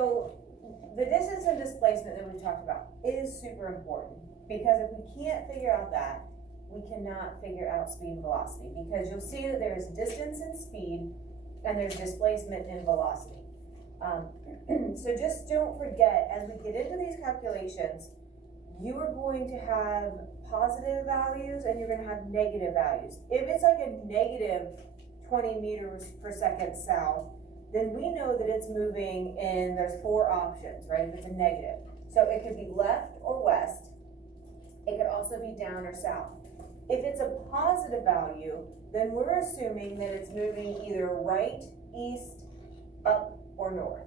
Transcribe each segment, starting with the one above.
So the distance and displacement that we talked about is super important, because if we can't figure out that, we cannot figure out speed and velocity, because you'll see that there's distance and speed and there's displacement and velocity. So just don't forget, as we get into these calculations, you are going to have positive values and you're going to have negative values. If it's like a negative 20 meters per second south, then we know that it's moving in, there's 4 options, right? If it's a negative. So it could be left or west. It could also be down or south. If it's a positive value, then we're assuming that it's moving either right, east, up, or north.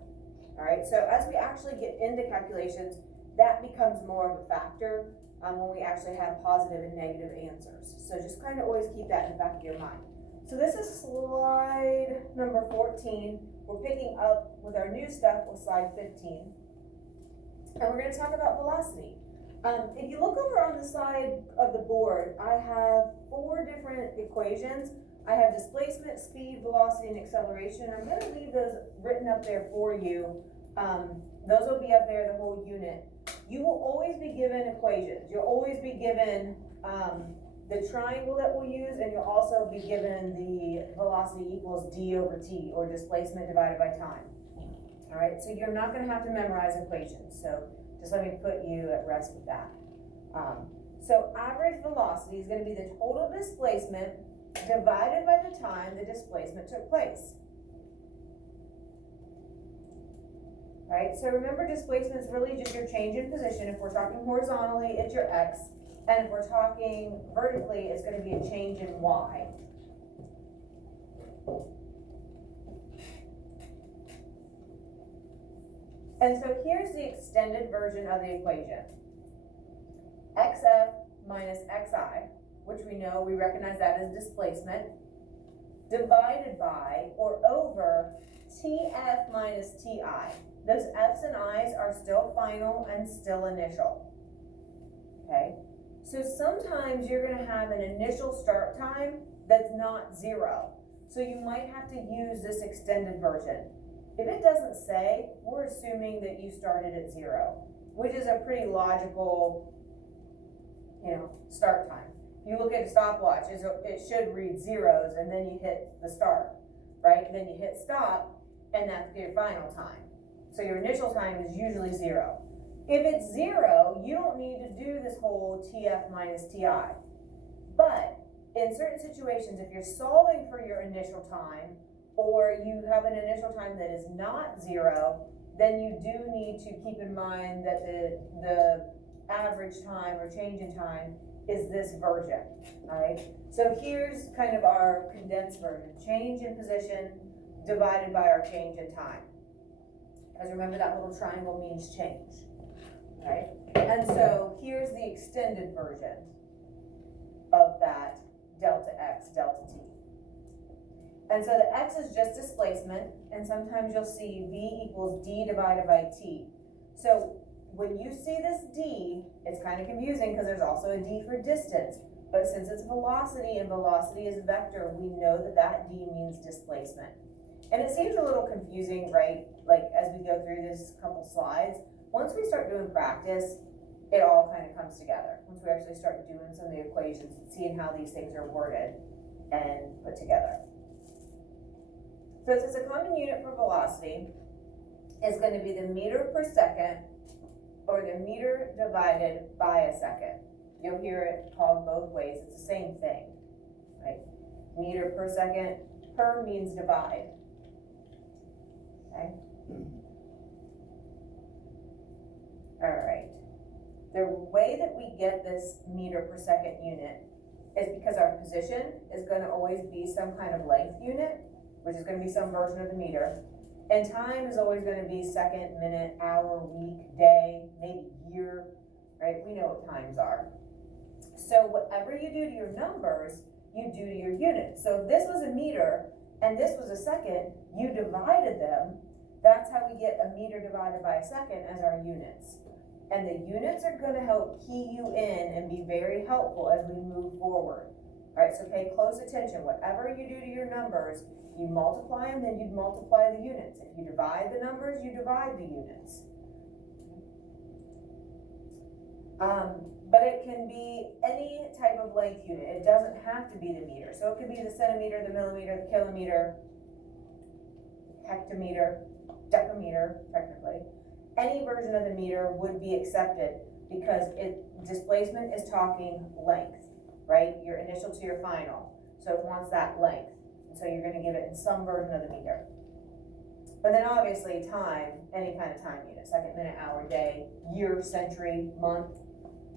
All right, so as we actually get into calculations, that becomes more of a factor when we actually have positive and negative answers. So just kind of always keep that in the back of your mind. So this is slide number 14. We're picking up with our new stuff with slide 15. And we're going to talk about velocity. If you look over on the side of the board, I have 4 different equations. I have displacement, speed, velocity, and acceleration. I'm going to leave those written up there for you. Those will be up there, the whole unit. You will always be given equations. You'll always be given the triangle that we'll use, and you'll also be given the velocity equals d over t, or displacement divided by time. All right, so you're not going to have to memorize equations. So just let me put you at rest with that. So average velocity is going to be the total displacement divided by the time the displacement took place. Right, so remember, displacement is really just your change in position. If we're talking horizontally, it's your x, and if we're talking vertically, it's going to be a change in y. And so here's the extended version of the equation. xf minus xi, which we recognize that as displacement, divided by or over tf minus ti. Those f's and i's are still final and still initial. Okay, so sometimes you're going to have an initial start time that's not 0. So you might have to use this extended version. If it doesn't say, we're assuming that you started at 0, which is a pretty logical, start time. If you look at a stopwatch, it should read zeros, and then you hit the start, right? And then you hit stop, and that's your final time. So your initial time is usually 0. If it's 0, you don't need to do this whole TF minus TI. But in certain situations, if you're solving for your initial time, or you have an initial time that is not 0, then you do need to keep in mind that the average time or change in time is this version, all right? So here's kind of our condensed version. Change in position divided by our change in time. Because remember, that little triangle means change, right? And so here's the extended version of that delta x, delta t. And so the x is just displacement, and sometimes you'll see v equals d divided by t. So when you see this d, it's kind of confusing because there's also a d for distance. But since it's velocity and velocity is vector, we know that that d means displacement. And it seems a little confusing, right? Like as we go through this couple slides, once we start doing practice, it all kind of comes together. Once we actually start doing some of the equations and seeing how these things are worded and put together. So it says a common unit for velocity is going to be the meter per second, or the meter divided by a second. You'll hear it called both ways. It's the same thing, right? Meter per second, per means divide. Okay. All right. The way that we get this meter per second unit is because our position is going to always be some kind of length unit, which is going to be some version of the meter. And time is always going to be second, minute, hour, week, day, maybe year, right? We know what times are. So whatever you do to your numbers, you do to your units. So if this was a meter and this was a second, you divided them. That's how we get a meter divided by a second as our units. And the units are going to help key you in and be very helpful as we move forward. All right, so pay close attention. Whatever you do to your numbers, you multiply them, then you'd multiply the units. If you divide the numbers, you divide the units. But it can be any type of length unit. It doesn't have to be the meter. So it could be the centimeter, the millimeter, the kilometer, hectometer, decameter, technically. Any version of the meter would be accepted because displacement is talking length, right? Your initial to your final. So it wants that length. And so you're going to give it in some version of the meter. But then obviously time, any kind of time unit, second, minute, hour, day, year, century, month,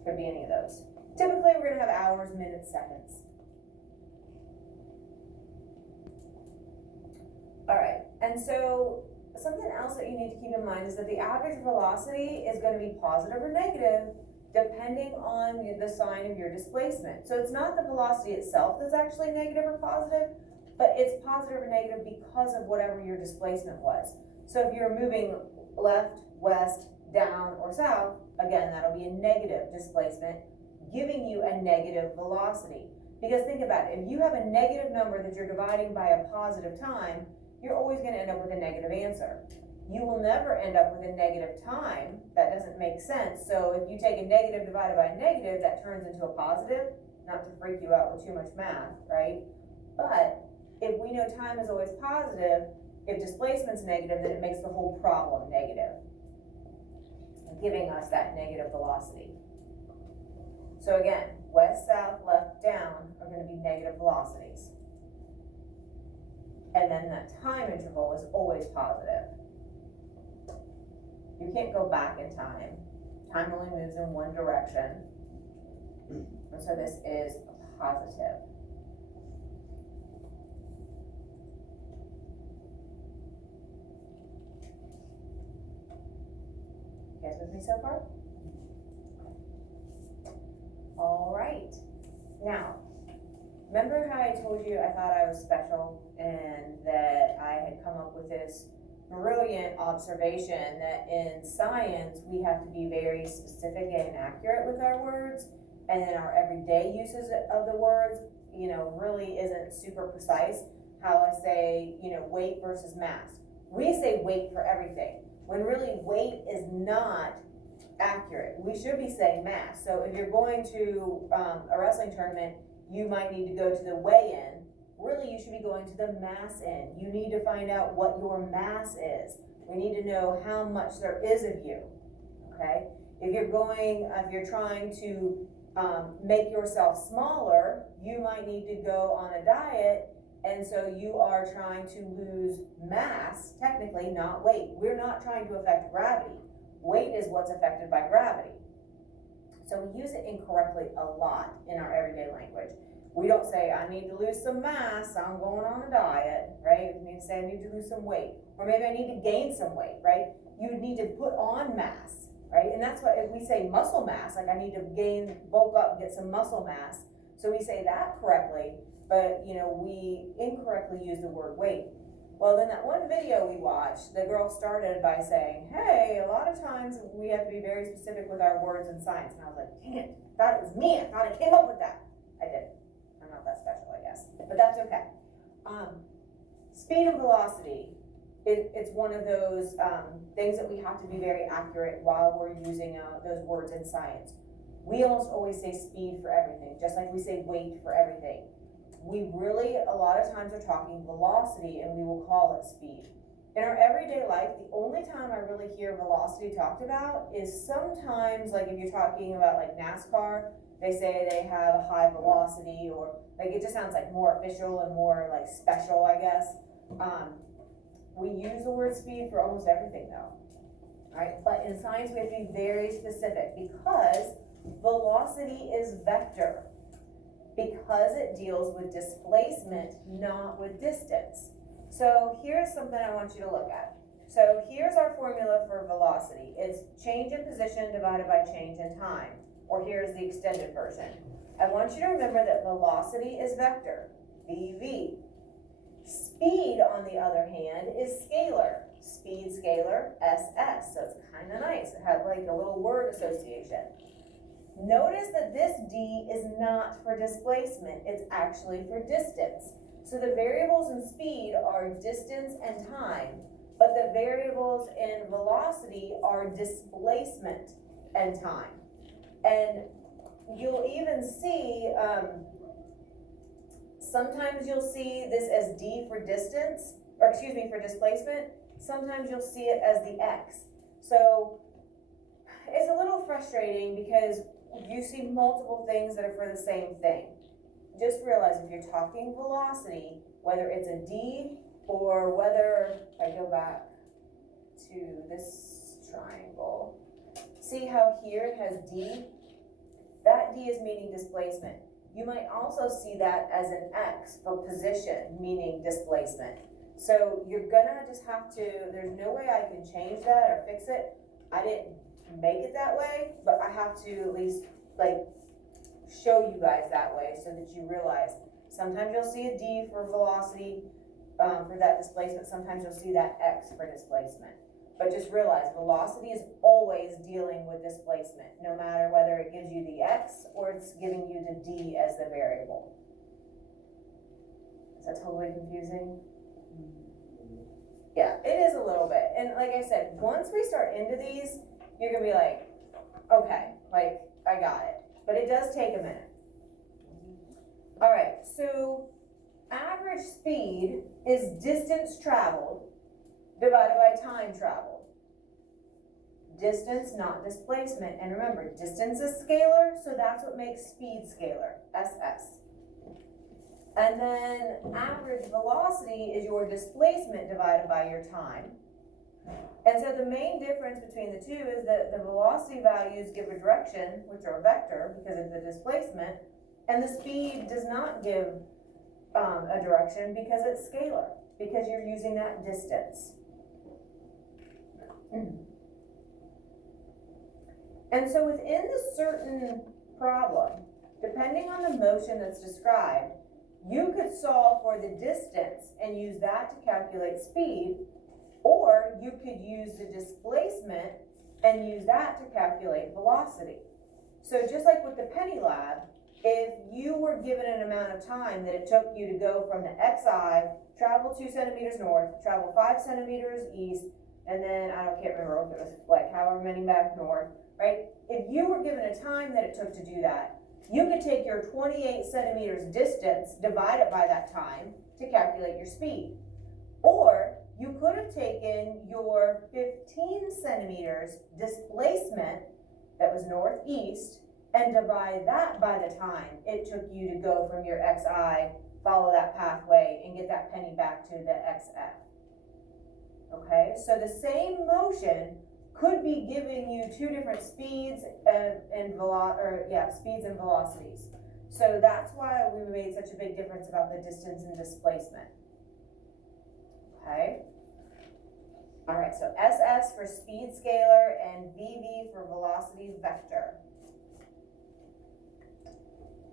could be any of those. Typically we're going to have hours, minutes, seconds. All right, and so something else that you need to keep in mind is that the average velocity is going to be positive or negative depending on the sign of your displacement. So it's not the velocity itself that's actually negative or positive, but it's positive or negative because of whatever your displacement was. So if you're moving left, west, down, or south, again, that'll be a negative displacement, giving you a negative velocity. Because think about it, if you have a negative number that you're dividing by a positive time, you're always going to end up with a negative answer. You will never end up with a negative time. That doesn't make sense. So if you take a negative divided by a negative, that turns into a positive, not to freak you out with too much math, right? But if we know time is always positive, if displacement's negative, then it makes the whole problem negative, giving us that negative velocity. So again, west, south, left, down are going to be negative velocities. And then that time interval is always positive. You can't go back in time. Time only moves in one direction. And so this is positive. You guys with me so far? All right. Now, remember how I told you I thought I was special and that I had come up with this brilliant observation that in science we have to be very specific and accurate with our words, and then our everyday uses of the words, really isn't super precise. How I say, weight versus mass. We say weight for everything, when really weight is not accurate. We should be saying mass. So if you're going to a wrestling tournament, you might need to go to the weigh-in. Really, you should be going to the mass in. You need to find out what your mass is. We need to know how much there is of you, okay? If you're trying to make yourself smaller, you might need to go on a diet, and so you are trying to lose mass, technically, not weight. We're not trying to affect gravity. Weight is what's affected by gravity. So we use it incorrectly a lot in our everyday language. We don't say, I need to lose some mass, I'm going on a diet, right? We need to say, I need to lose some weight. Or maybe I need to gain some weight, right? You need to put on mass, right? And that's what, if we say muscle mass, like I need to bulk up, get some muscle mass. So we say that correctly, but we incorrectly use the word weight. Well, then that one video we watched, the girl started by saying, hey, a lot of times we have to be very specific with our words in science. And I was like, dang it, that was me. I thought I came up with that. I didn't. I'm not that special, I guess. But that's okay. Speed and velocity, it's one of those things that we have to be very accurate while we're using those words in science. We almost always say speed for everything, just like we say weight for everything. We really, a lot of times, are talking velocity, and we will call it speed. In our everyday life, the only time I really hear velocity talked about is sometimes, like if you're talking about like NASCAR, they say they have a high velocity, or like it just sounds like more official and more like special, I guess. We use the word speed for almost everything though, right? But in science, we have to be very specific because velocity is vector. Because it deals with displacement, not with distance. So here's something I want you to look at. So here's our formula for velocity. It's change in position divided by change in time. Or here's the extended version. I want you to remember that velocity is vector, VV. Speed, on the other hand, is scalar. Speed scalar, SS. So it's kind of nice. It has like a little word association. Notice that this D is not for displacement, it's actually for distance. So the variables in speed are distance and time, but the variables in velocity are displacement and time. And you'll even see, sometimes you'll see this as d for distance, or excuse me, for displacement. Sometimes you'll see it as the x. So it's a little frustrating because you see multiple things that are for the same thing. Just realize if you're talking velocity, whether it's a d or whether, if I go back to this triangle, see how here it has d? That d is meaning displacement. You might also see that as an x for position, meaning displacement. So you're gonna just have to, there's no way I can change that or fix it. I didn't make it that way, but I have to at least like show you guys that way so that you realize. Sometimes you'll see a d for velocity for that displacement. Sometimes you'll see that x for displacement. But just realize velocity is always dealing with displacement, no matter whether it gives you the x or it's giving you the d as the variable. Is that totally confusing? Yeah, it is a little bit. And like I said, once we start into these, you're gonna be like, okay, like I got it. But it does take a minute. All right, so average speed is distance traveled divided by time traveled. Distance, not displacement. And remember, distance is scalar, so that's what makes speed scalar, SS. And then average velocity is your displacement divided by your time. And so the main difference between the two is that the velocity values give a direction, which are a vector because of the displacement, and the speed does not give a direction because it's scalar, because you're using that distance. And so within the certain problem, depending on the motion that's described, you could solve for the distance and use that to calculate speed, or you could use the displacement and use that to calculate velocity. So just like with the Penny Lab, if you were given an amount of time that it took you to go from the xi, travel 2 centimeters north, travel 5 centimeters east, and then can't remember if it was like however many back north, right? If you were given a time that it took to do that, you could take your 28 centimeters distance, divide it by that time to calculate your speed. Or you could have taken your 15 centimeters displacement that was northeast and divide that by the time it took you to go from your xi, follow that pathway, and get that penny back to the xf. Okay, so the same motion could be giving you two different speeds speeds and velocities. So that's why we made such a big difference about the distance and displacement. Okay. All right, so SS for speed scalar and VV for velocity vector.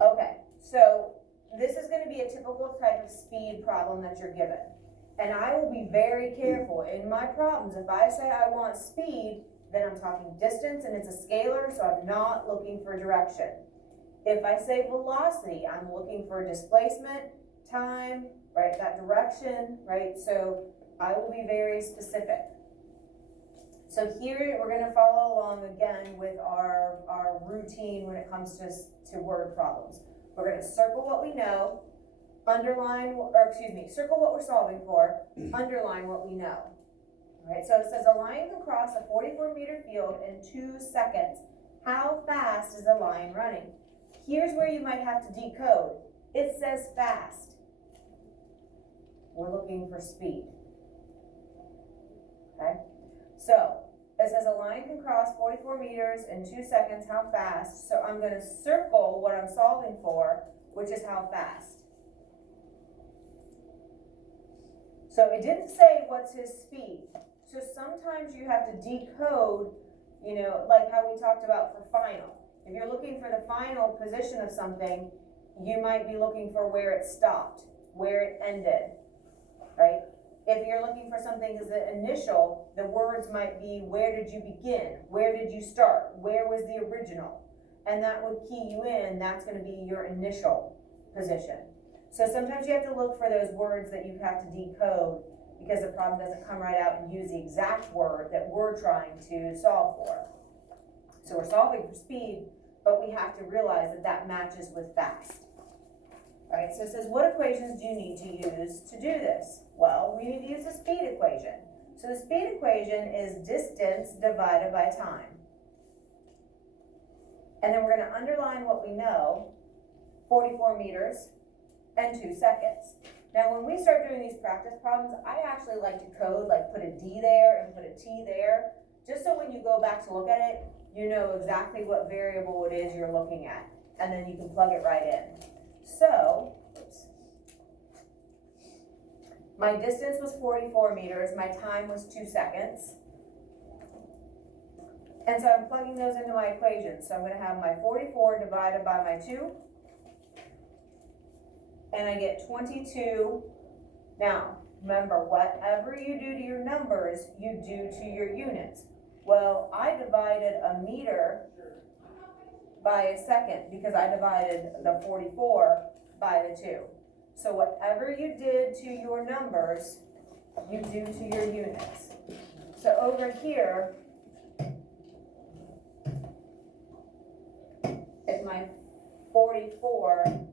Okay, so this is going to be a typical type of speed problem that you're given. And I will be very careful in my problems. If I say I want speed, then I'm talking distance and it's a scalar, so I'm not looking for direction. If I say velocity, I'm looking for displacement, time, right, that direction, right? So I will be very specific. So here we're going to follow along again with our routine when it comes to word problems. We're going to circle what we know, circle what we're solving for, underline what we know. All right, so it says a line can cross a 44-meter field in 2 seconds. How fast is the line running? Here's where you might have to decode. It says fast. We're looking for speed. Okay, so it says a line can cross 44 meters in 2 seconds. How fast? So I'm going to circle what I'm solving for, which is how fast. So it didn't say what's his speed. So sometimes you have to decode, like how we talked about for final. If you're looking for the final position of something, you might be looking for where it stopped, where it ended, right? If you're looking for something as the initial, the words might be, where did you begin? Where did you start? Where was the original? And that would key you in. That's going to be your initial position. So sometimes you have to look for those words that you have to decode because the problem doesn't come right out and use the exact word that we're trying to solve for. So we're solving for speed, but we have to realize that that matches with fast. All right, so it says, what equations do you need to use to do this? Well, we need to use the speed equation. So the speed equation is distance divided by time. And then we're gonna underline what we know, 44 meters and 2 seconds. Now, when we start doing these practice problems, I actually like to code, like put a D there and put a T there, just so when you go back to look at it, you know exactly what variable it is you're looking at, and then you can plug it right in. So, oops. My distance was 44 meters, my time was 2 seconds. And so I'm plugging those into my equation. So I'm gonna have my 44 divided by my 2, and I get 22. Now, remember, whatever you do to your numbers, you do to your units. Well, I divided a meter by a second because I divided the 44 by the 2. So whatever you did to your numbers, you do to your units. So over here, if my 44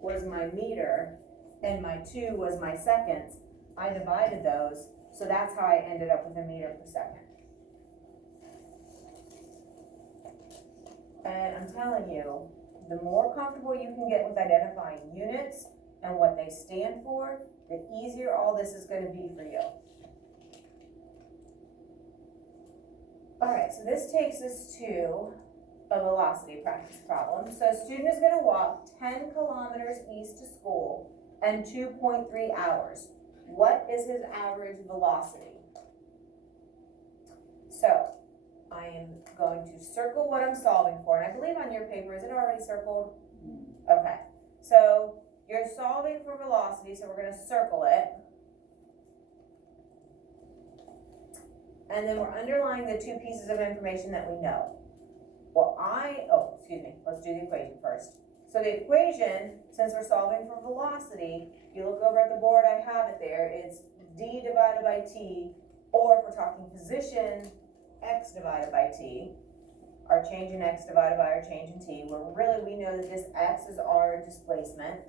was my meter and my 2 was my seconds, I divided those, so that's how I ended up with a meter per second. And I'm telling you, the more comfortable you can get with identifying units and what they stand for, the easier all this is going to be for you. All right, so this takes us to a velocity practice problem. So a student is going to walk 10 kilometers east to school in 2.3 hours. What is his average velocity? So I am going to circle what I'm solving for. And I believe on your paper, is it already circled? Okay. So you're solving for velocity, so we're going to circle it. And then we're underlining the 2 pieces of information that we know. Well, let's do the equation first. So the equation, since we're solving for velocity, if you look over at the board, I have it there, it's d divided by t, or if we're talking position, x divided by t, our change in x divided by our change in t, where really we know that this x is our displacement.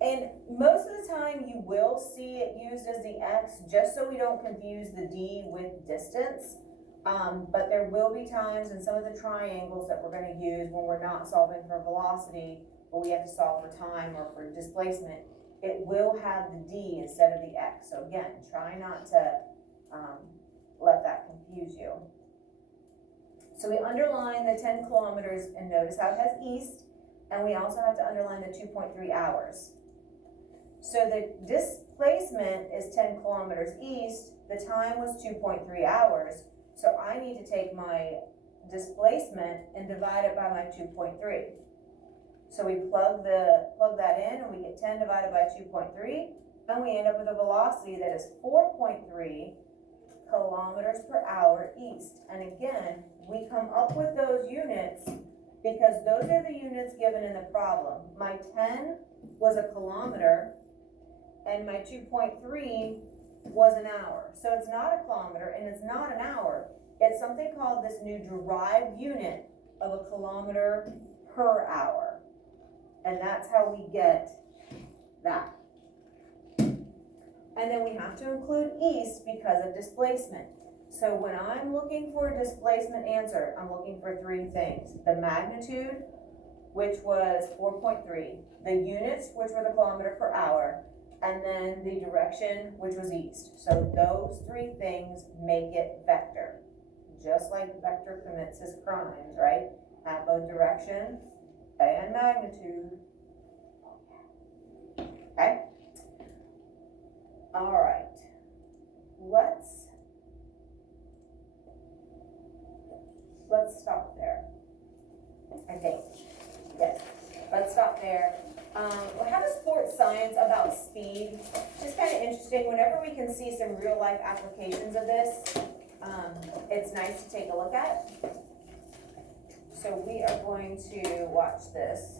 And most of the time you will see it used as the x, just so we don't confuse the d with distance. But there will be times in some of the triangles that we're going to use when we're not solving for velocity, but we have to solve for time or for displacement, it will have the d instead of the x. So again, try not to let that confuse you. So we underline the 10 kilometers and notice how it has east, and we also have to underline the 2.3 hours. So the displacement is 10 kilometers east, the time was 2.3 hours, so I need to take my displacement and divide it by my 2.3. So we plug that in and we get 10 divided by 2.3, and we end up with a velocity that is 4.3 kilometers per hour east. And again, we come up with those units because those are the units given in the problem. My 10 was a kilometer and my 2.3 was an hour. So it's not a kilometer and it's not an hour. It's something called this new derived unit of a kilometer per hour. And that's how we get that. And then we have to include east because of displacement. So when I'm looking for a displacement answer, I'm looking for 3 things. The magnitude, which was 4.3. The units, which were the kilometer per hour. And then the direction, which was east. So those 3 things make it vector. Just like vector commits his crimes, right? Have both direction and magnitude. Okay? All right. Let's stop there. I think. Yes. Let's stop there. We have a sports science about speed. Just kind of interesting. Whenever we can see some real life applications of this, it's nice to take a look at. So we are going to watch this.